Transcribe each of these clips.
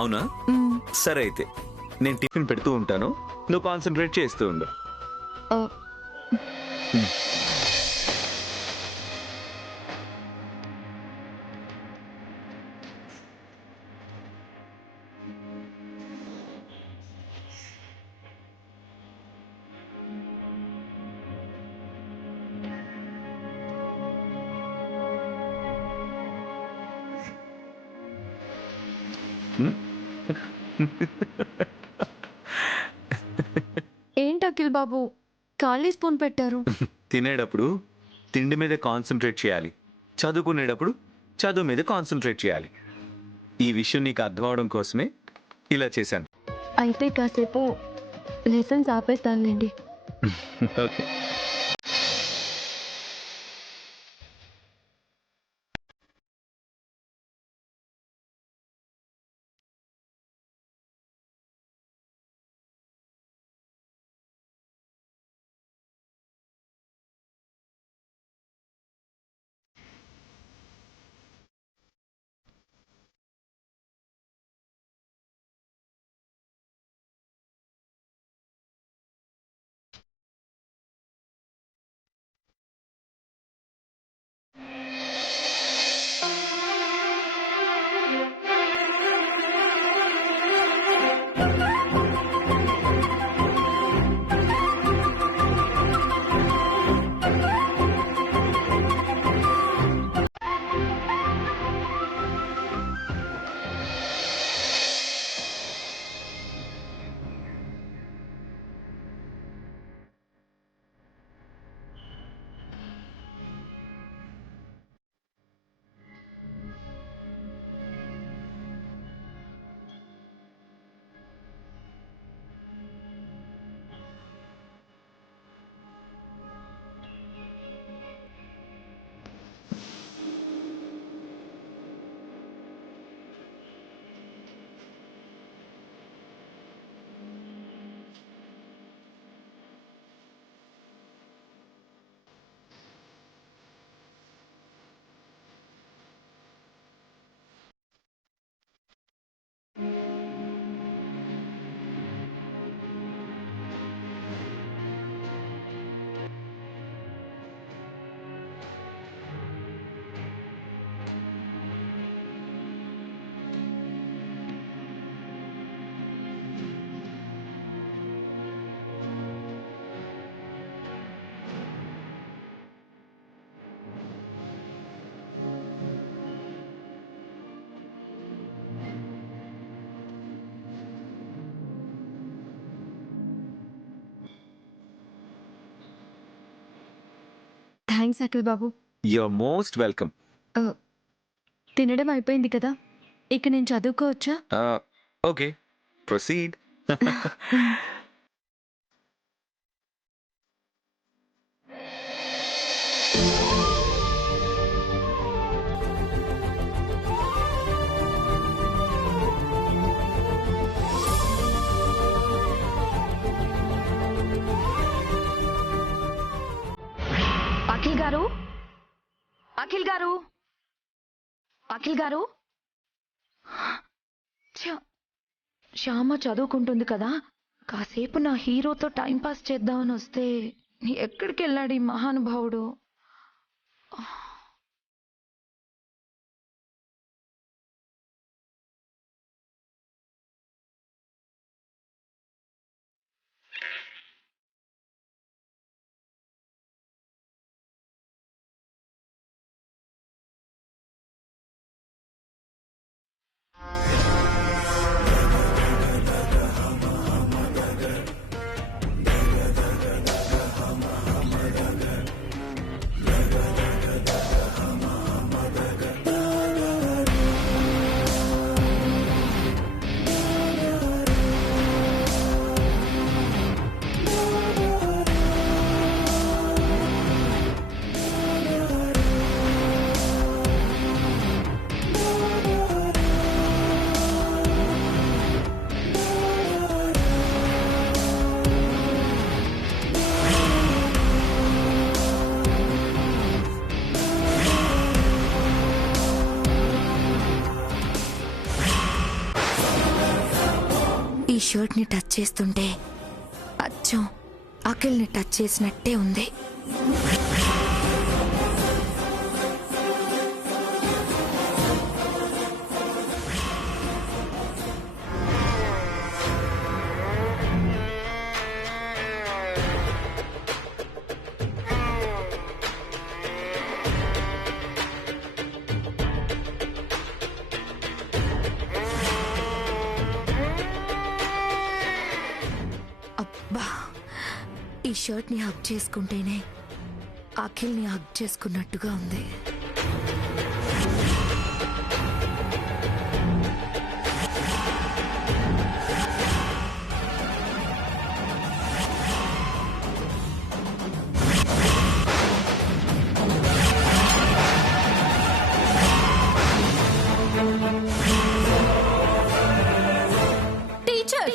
అవునా? సరే అయితే నేను టిఫిన్ పెడుతూ ఉంటాను, నువ్వు కాన్సన్ట్రేట్ చేస్తూ ఉండు. ఏంటి అఖిల్ బాబు ఖాళీ స్పూన్ పెట్టారు? తినేటప్పుడు తిండి మీద కాన్సన్ట్రేట్ చేయాలి, చదువుకునేటప్పుడు చదువు మీద కాన్సన్ట్రేట్ చేయాలి. ఈ విషయం నీకు అర్థం అవడం కోసమే ఇలా చేశాను. అయితే కాసేపు లెసన్స్ ఆపేస్తానులేండి. Okay. Thanks Akhil Babu. You are most welcome. తినడం అయిపోయింది కదా, ఇక నేను చదువుకోవచ్చా? Okay, proceed. అఖిల్ గారు, అఖిల్ గారు, అఖిల్ గారు. శ్యామ చదువుకుంటుంది కదా, కాసేపు నా హీరోతో టైంపాస్ చేద్దామని వస్తే ఎక్కడికి వెళ్ళాడు ఈ మహానుభావుడు? ఈ షర్ట్ని టచ్ చేస్తుంటే అచ్చం అఖిల్ని టచ్ చేసినట్టే ఉంది. అబ్బా, ఈ షర్ట్ని హగ్ చేసుకుంటేనే అఖిల్ని హగ్ చేసుకున్నట్టుగా ఉంది. టీచర్,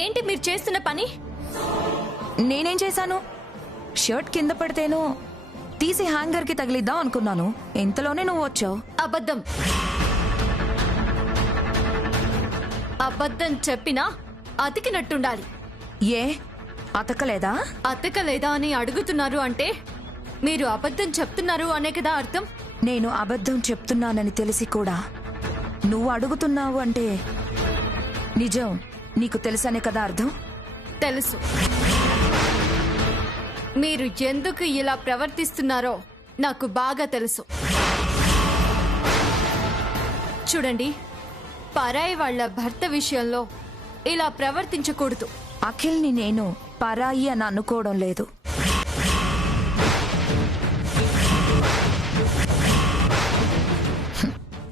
ఏంటి మీరు చేస్తున్న పని? నేనేం చేశాను? షర్ట్ కింద పడితేను తీసి హ్యాంగర్ కి తగిలిద్దాం అనుకున్నాను. ఇంతలోనే నువ్వు వచ్చావు. అబద్ధం. అబద్ధం చెప్పినా అతికినట్టుండాలి. ఏ అతకలేదా? అతకలేదా అని అడుగుతున్నారు అంటే మీరు అబద్ధం చెప్తున్నారు అనే కదా అర్థం. నేను అబద్ధం చెప్తున్నానని తెలిసి కూడా నువ్వు అడుగుతున్నావు అంటే నిజం నీకు తెలుసనే కదా అర్థం. తెలుసు. మీరు ఎందుకు ఇలా ప్రవర్తిస్తున్నారో నాకు బాగా తెలుసు. చూడండి, పరాయి వాళ్ళ భర్త విషయంలో ఇలా ప్రవర్తించకూడదు. అఖిల్ని నేను పరాయి అని అనుకోవడం లేదు.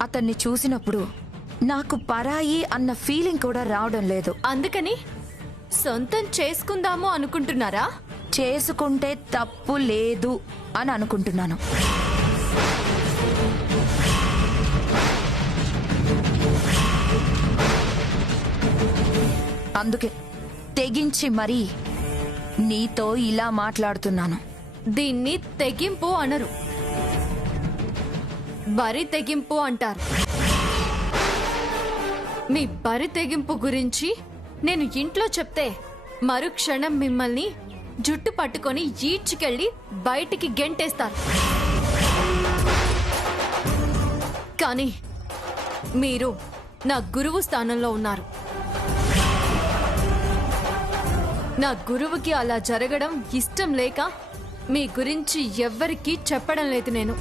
అతన్ని చూసినప్పుడు నాకు పరాయి అన్న ఫీలింగ్ కూడా రావడం లేదు. అందుకని సొంతం చేసుకుందాము అనుకుంటున్నారా? చేసుకుంటే తప్పు లేదు అని అనుకుంటున్నాను. అందుకే తెగించి మరీ నీతో ఇలా మాట్లాడుతున్నాను. దీన్ని తెగింపు అనరు, బరి తెగింపు అంటారు. మీ బరి తెగింపు గురించి నేను ఇంట్లో చెప్తే మరుక్షణం మిమ్మల్ని జుట్టు పట్టుకొని ఈడ్చుకెళ్లి బయటికి గెంటేస్తారు. కానీ మీరు నా గురువు స్థానంలో ఉన్నారు. నా గురువుకి అలా జరగడం ఇష్టం లేక మీ గురించి ఎవ్వరికీ చెప్పడం లేదు నేను.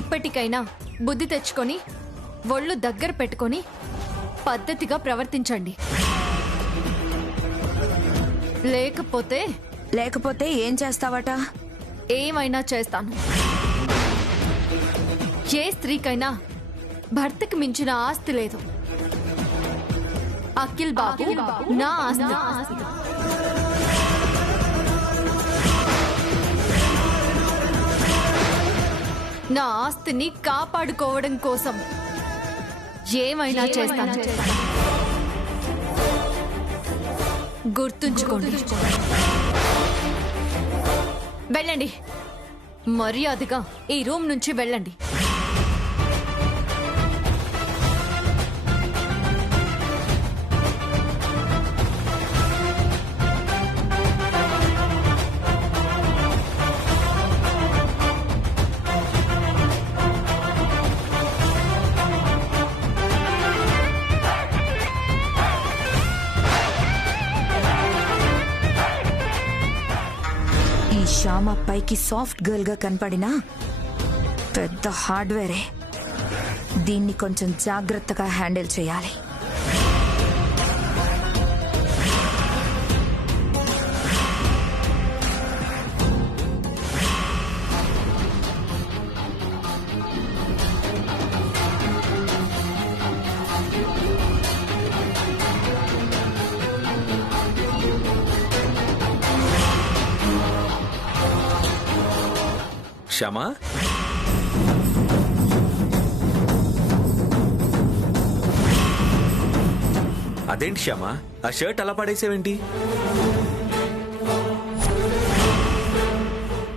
ఇప్పటికైనా బుద్ధి తెచ్చుకొని ఒళ్ళు దగ్గర పెట్టుకొని పద్ధతిగా ప్రవర్తించండి. లేకపోతే ఏం చేస్తావట? ఏమైనా చేస్తాను. ఏ స్త్రీకైనా భర్తకు మించిన ఆస్తి లేదు. అఖిల్ బాబు నా ఆస్తి. నా ఆస్తిని కాపాడుకోవడం కోసం ఏమైనా చేస్తాను. గుర్తుంచుకోండి. వెళ్ళండి, మర్యాదగా ఈ రూమ్ నుంచి వెళ్ళండి. ఈ శ్యామ పైకి సాఫ్ట్ గర్ల్ గా కనపడినా పెద్ద హార్డ్వేరే. దీన్ని కొంచెం జాగ్రత్తగా హ్యాండిల్ చేయాలి. శ్యామా, అదేంటి శ్యామ, ఆ షర్ట్ అలా పడేసేవేంటి?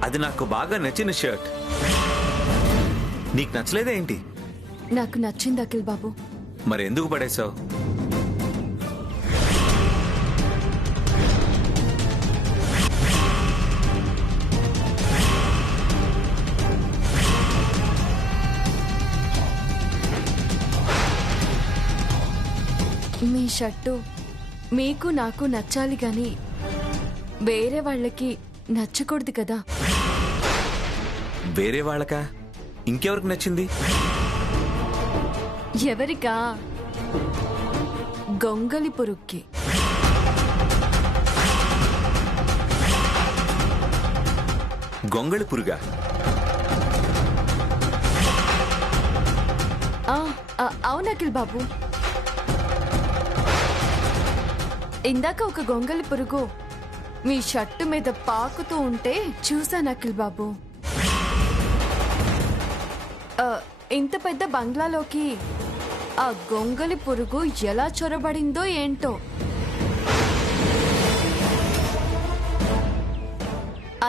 అది నాకు బాగా నచ్చిన షర్ట్. నీకు నచ్చలేదా ఏంటి? నాకు నచ్చింది అఖిల్ బాబు. మరి ఎందుకు పడేసావు? మీ షర్టు మీకు నాకు నచ్చాలి గాని వేరే వాళ్ళకి నచ్చకూడదు కదా. వేరే వాళ్ళకా? ఇంకెవరికి నచ్చింది? ఎవరికా? గొంగలి పురుగుకి. గొంగళి పురుగా? అవును అఖిల్ బాబు. ఇందాక ఒక గొంగలి పురుగు మీ షర్టు మీద పాకుతూ ఉంటే చూశాను అఖిల్ బాబు. ఇంత పెద్ద బంగ్లాలోకి ఆ గొంగలి పురుగు ఎలా చొరబడిందో ఏంటో.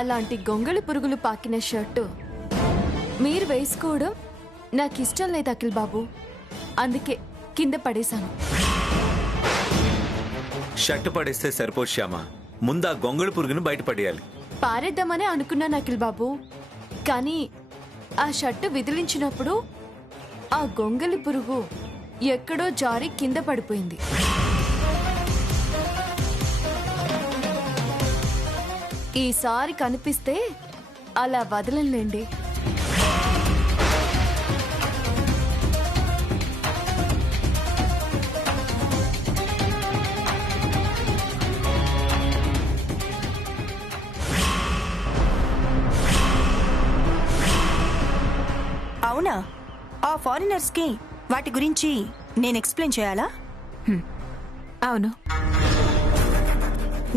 అలాంటి గొంగలి పురుగులు పాకిన షర్టు మీరు వేసుకోవడం నాకు ఇష్టం లేదు అఖిల్ బాబు. అందుకే కింద పడేశాను. షర్ట్ పడేస్తే సరిపోదు శ్యామ, ముందు ఆ గొంగళి పురుగును బయటపడేయాలి. పారేద్దామనే అనుకున్నాను అఖిల్ బాబు. కానీ ఆ షర్టు విదిలించినప్పుడు ఆ గొంగలి పురుగు ఎక్కడో జారి కింద పడిపోయింది. ఈసారి కనిపిస్తే అలా వదలంలేండి. అవునా? ఆ ఫారినర్స్ కి వాటి గురించి నేను ఎక్స్ప్లెయిన్ చేయాలా? అవును,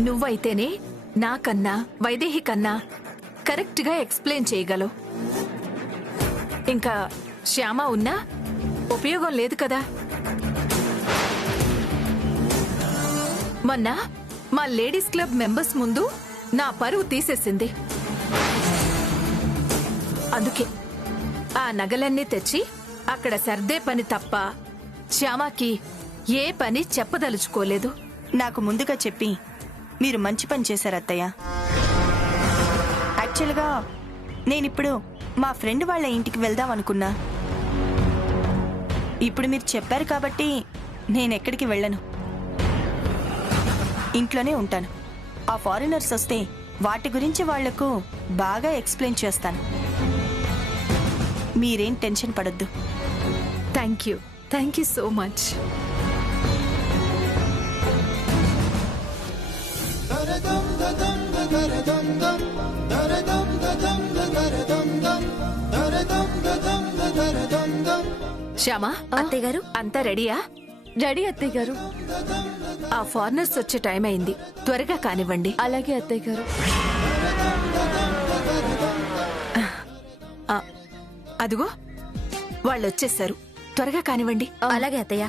నువ్వైతేనే నాకన్నా వైదేహి కన్నా కరెక్ట్ గా ఎక్స్ప్లెయిన్ చేయగలవు. ఇంకా శ్యామ ఉన్నా ఉపయోగం లేదు కదా. మొన్న మా లేడీస్ క్లబ్ మెంబర్స్ ముందు నా పరువు తీసేసింది. అందుకే ఆ నగలన్నీ తెచ్చి అక్కడ సర్దే పని తప్ప శ్యామకి ఏ పని చెప్పదలుచుకోలేదు. నాకు ముందుగా చెప్పి మీరు మంచి పని చేశారు అత్తయ్య. యాక్చువల్గా నేనిప్పుడు మా ఫ్రెండ్ వాళ్ళ ఇంటికి వెళ్దాం అనుకున్నా. ఇప్పుడు మీరు చెప్పారు కాబట్టి నేనెక్కడికి వెళ్ళను, ఇంట్లోనే ఉంటాను. ఆ ఫారినర్స్ వస్తే వాటి గురించి వాళ్లకు బాగా ఎక్స్ప్లెయిన్ చేస్తాను. మీరేం టెన్షన్ పడొద్దు. Thank you so much. Shyama, అత్తయ్య గారు అంతా రెడీయా? రెడీ అత్తయ్య గారు. ఆ ఫారినర్స్ వచ్చే టైం అయింది, త్వరగా కానివ్వండి. అలాగే అత్తయ్య గారు. అదిగో వాళ్ళు వచ్చేసారు, త్వరగా కానివ్వండి. అలాగే అత్తయ్య.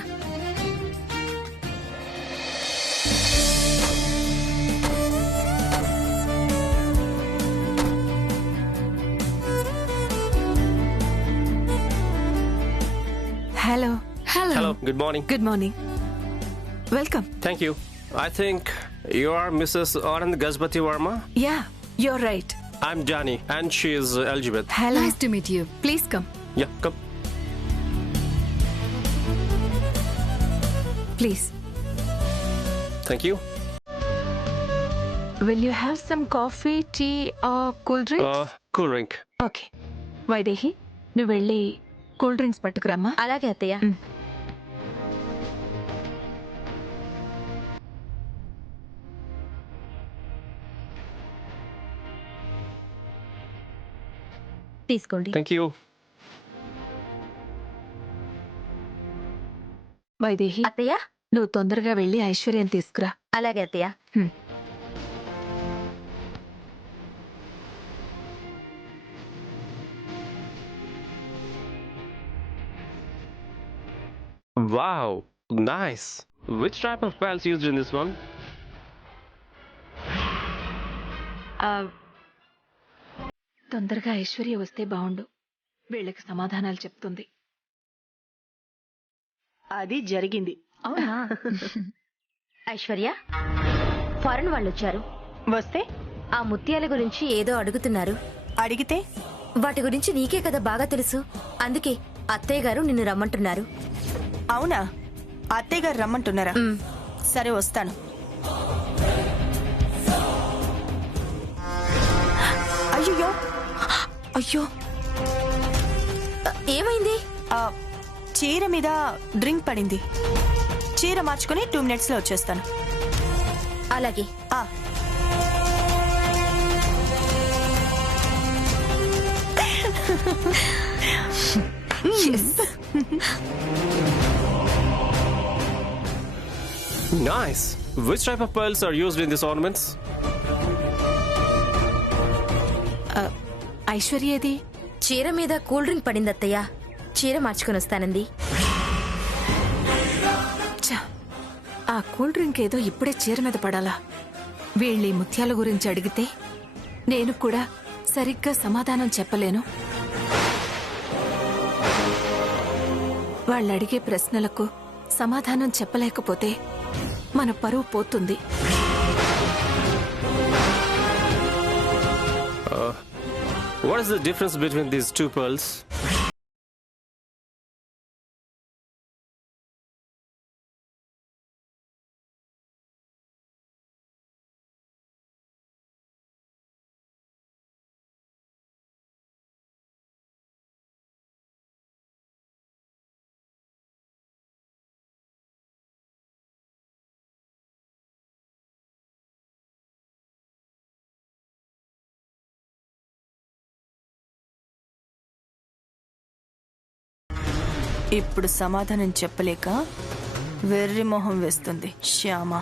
Hello. Hello, good morning. Good morning. Welcome. Thank you. I think you are Mrs. Anand Gazpati Verma. Yeah, you're right. I'm Johnny, and she is Elizabeth. Hello. Nice to meet you. Please come. Yeah, come. Please. Thank you. Will you have some coffee, tea or cool drinks? Cool drink. Okay. Vaidehi, నువ్వు వెళ్ళి cool drinks పట్టుకురామ్మా. అలాగే అత్తయ్య. తీసుకోండి. Thank you. Vaidehi, అత్తయ్య. నువ్వు తొందరగా వెళ్ళి ఐశ్వర్యం తీసుకురా. అలాగే అత్తయ్య. Wow, nice. which type of pearls used in this one? తొందరగా ఐశ్వర్య వస్తే బావుండు. వీళ్ళకి సమాధానాలు చెప్తుంది. అది జరిగింది. అవునా? ఐశ్వర్య, ఫారెన్ వాళ్ళు వచ్చారు. వస్తే ఆ ముత్యాల గురించి ఏదో అడుగుతున్నారు. అడిగితే వాటి గురించి నీకే కదా బాగా తెలుసు. అందుకే అత్తయ్య గారు నిన్ను రమ్మంటున్నారు. అవునా? అత్తయ్య గారు రమ్మంటున్నారా? సరే వస్తాను. అయ్యో అయ్యో, ఏమైంది? ఆ, చీర మీద డ్రింక్ పడింది. చీర మార్చుకుని 2 minutes లో వచ్చేస్తాను. అలాగే. ఆ, Nice. Which type of pearls are used in these ornaments? ఐశ్వర్యది చీర మీద కూల్ డ్రింక్ పడింది అత్తయ్య. చీర మార్చుకొని వస్తానంది. ఆ కూల్ డ్రింక్ ఏదో ఇప్పుడే చీర మీద పడాలా? వీళ్ళీ ముత్యాల గురించి అడిగితే నేను కూడా సరిగ్గా సమాధానం చెప్పలేను. వాళ్ళు అడిగే ప్రశ్నలకు సమాధానం చెప్పలేకపోతే మన పరువు పోతుంది. What is the difference between these two pearls? ఇప్పుడు సమాధానం చెప్పలేక వెర్రి మొహం వేస్తుంది Shyama.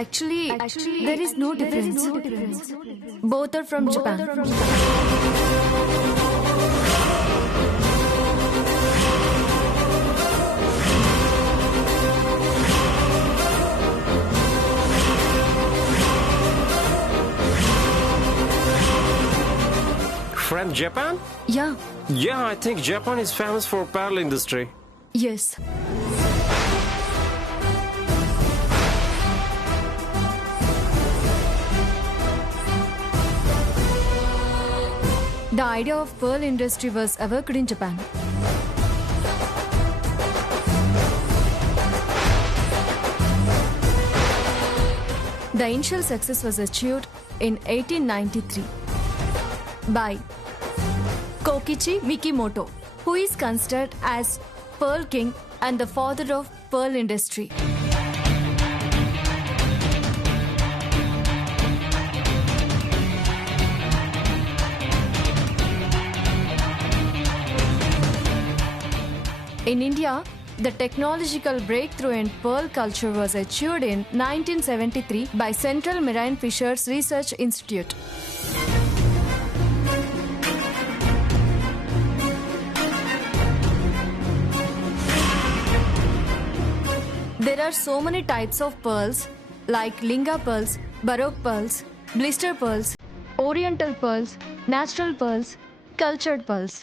Actually, there is no difference. Both are from Japan. From Japan? Yeah. Yeah, I think Japan is famous for pearl industry. Yes. The idea of pearl industry was evoked in Japan. The initial success was achieved in 1893 by Kokichi Mikimoto, who is considered as Pearl King and the father of pearl industry. In India, the technological breakthrough in pearl culture was achieved in 1973 by Central Marine Fisheries Research Institute. There are so many types of pearls like Linga pearls, Baroque pearls, blister pearls, Oriental pearls, natural pearls, cultured pearls.